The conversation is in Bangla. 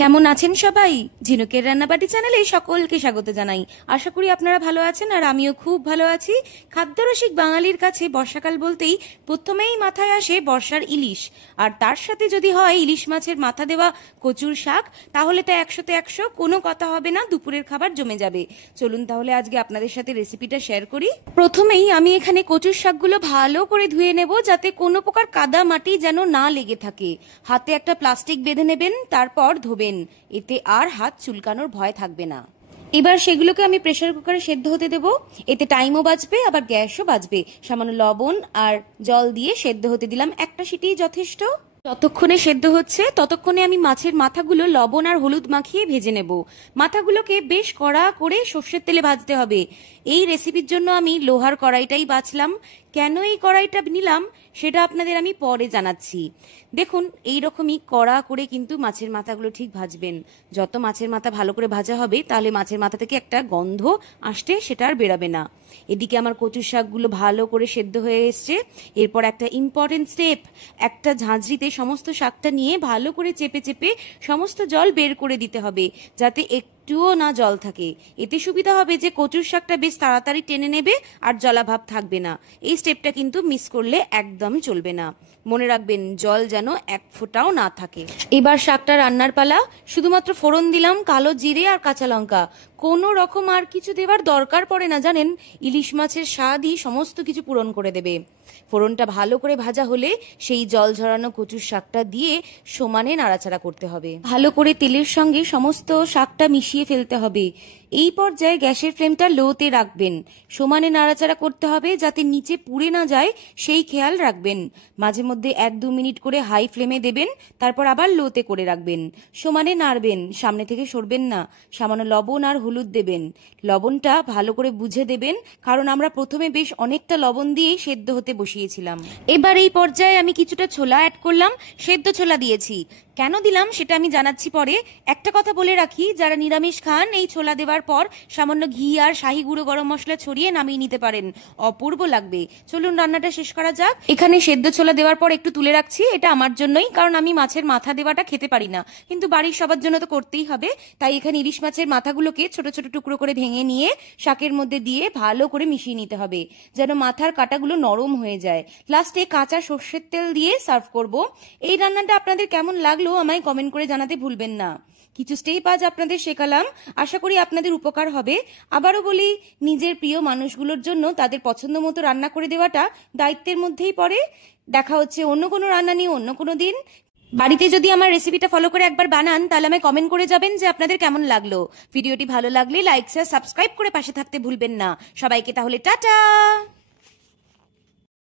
কেমন আছেন সবাই? ঝিনুকের রান্নাবাটি চ্যানেলে সকলকে স্বাগত জানাই। আশা করি আপনারা ভালো আছেন আর আমিও খুব ভালো আছি। খাদ্যরসিক বাঙালির কাছে বর্ষাকাল বলতেই প্রথমেই মাথায় আসে বর্ষার ইলিশ, আর তার সাথে যদি হয় ইলিশ মাছের মাথা দেওয়া কচুর শাক, তাহলে তো 100তে 100, কোনো কথা হবে না, দুপুরের খাবার জমে যাবে। চলুন তাহলে আজকে আপনাদের সাথে রেসিপিটা শেয়ার করি। প্রথমেই আমি এখানে কচুর শাকগুলো ভালো করে ধুয়ে নেব, যাতে কোনো প্রকার কাদা মাটি যেন না লেগে থাকে। হাতে একটা প্লাস্টিক বেঁধে নেবেন, তারপর ধোবেন, এতে আর হাত চুলকানোর ভয় থাকবে না। এবার সেগুলোকে আমি প্রেসার কুকারে সেদ্ধ হতে দেব, এতে টাইমও বাঁচবে আবার গ্যাসও বাঁচবে। সামান্য লবণ আর জল দিয়ে সেদ্ধ হতে দিলাম, একটা সিটিই যথেষ্ট। যতক্ষণে সেদ্ধ হচ্ছে ততক্ষণে আমি মাছের মাথাগুলো লবণ আর হলুদ মাখিয়ে ভেজে নেব। মাথাগুলোকে বেশ কড়া করে সর্ষের তেলে ভাজতে হবে। এই রেসিপির জন্য আমি লোহার কড়াইটাই বাছলাম। কেন এই কড়াইটা নিলাম সেটা আপনাদের আমি পরে জানাচ্ছি। দেখুন, এইরকমই কড়া করে কিন্তু মাছের মাথাগুলো ঠিক ভাজবেন। যত মাছের মাথা ভালো করে ভাজা হবে, তাহলে মাছের মাথা থেকে একটা গন্ধ আসতে সেটা আর বেরাবে না। এদিকে আমার কচুর শাকগুলো ভালো করে সেদ্ধ হয়ে এসছে। এরপর একটা ইম্পর্টেন্ট স্টেপ, একটা ঝাঁঝরিতে সমস্ত শাকটা নিয়ে ভালো করে চেপে চেপে সমস্ত জল বের করে দিতে হবে, যাতে একটুও না জল থাকে। এতে সুবিধা হবে যে কচুর শাকটা বেশ তাড়াতাড়ি টেনে নেবে আর জলাভাব থাকবে না। এই স্টেপটা কিন্তু মিস করলে একদম চলবে না। মনে রাখবেন, জল যেন এক ফোঁটাও না থাকে। এবার শাকটা রান্নার পালা। শুধুমাত্র ফোড়ন দিলাম কালো জিরে আর কাঁচা লঙ্কা, কোনো রকম আর কিছু দেওয়ার দরকার পড়ে না। জানেন, ইলিশ মাছের স্বাদই সমস্ত কিছু পূরণ করে দেবে। ফোড়নটা ভালো করে ভাজা হলে সেই জল ঝরানো কচুর শাকটা দিয়ে সমানে নাড়াচাড়া করতে হবে। ভালো করে তেলের সঙ্গে সমস্ত শাকটা মিশিয়ে ফেলতে হবে। এই পর্যায়ে গ্যাসের ফ্লেমটা লোতে রাখবেন। সমানে নাড়াচাড়া করতে হবে যাতে নিচে পুড়ে না যায়, সেই খেয়াল রাখবেন। মাঝে মধ্যে 1-2 মিনিট করে হাই ফ্লেমে দেবেন, তারপর আবার লোতে করে রাখবেন। সমানে নাড়বেন, সামনে থেকে সরবেন না। সামান্য লবণ আর হলুদ দেবেন। লবণটা ভালো করে বুঝে দেবেন, কারণ আমরা প্রথমে বেশ অনেকটা লবণ দিয়ে সেদ্ধ হতে বসিয়েছিলাম। এবার এই পর্যায়ে আমি কিছুটা ছোলা অ্যাড করলাম। সেদ্ধ ছোলা দিয়েছি। কেন দিলাম সেটা আমি জানাচ্ছি পরে। একটা কথা বলে রাখি, যারা নিরামিষ খান, এই ছোলা দেওয়ার পর সামান্য ঘি আর শাহি গুঁড়ো গরম মশলা ছড়িয়ে নামিয়ে নিতে পারেন, অপূর্ব লাগবে। চলুন রান্নাটা শেষ করা যাক। এখানে সেদ্ধ ছোলা দেওয়ার পর একটু তুলে রাখছি, এটা আমার জন্যই, কারণ আমি মাছের মাথা দেওয়াটা খেতে পারি না, কিন্তু বাড়ির সবার জন্য তো করতেই হবে। তাই এখানে ইলিশ মাছের মাথাগুলোকে ছোট ছোট টুকরো করে ভেঙে নিয়ে শাকের মধ্যে দিয়ে ভালো করে মিশিয়ে নিতে হবে, যেন মাথার কাঁটাগুলো নরম হয়ে যায়। লাস্টে কাঁচা সর্ষের তেল দিয়ে সার্ভ করব। এই রান্নাটা আপনাদের কেমন লাগলো আমায় কমেন্ট করে জানাতে ভুলবেন না। কিছু স্টেপ আজ আপনাদের শেখালাম, আশা করি আপনাদের উপকার হবে। আবারও বলি, নিজের প্রিয় মানুষগুলোর জন্য তাদের পছন্দ মতো রান্না করে দেওয়াটা দায়িত্বের মধ্যেই পড়ে। দেখা হচ্ছে অন্য কোনো রান্না নিয়ে অন্য কোনো দিন। বাড়িতে যদি আমার রেসিপিটা ফলো করে একবার বানান, তাহলে আমায় কমেন্ট করে যাবেন যে আপনাদের কেমন লাগলো। ভিডিওটি ভালো লাগলে লাইক শেয়ার সাবস্ক্রাইব করে পাশে থাকতে ভুলবেন না। সবাইকে তাহলে টাটা।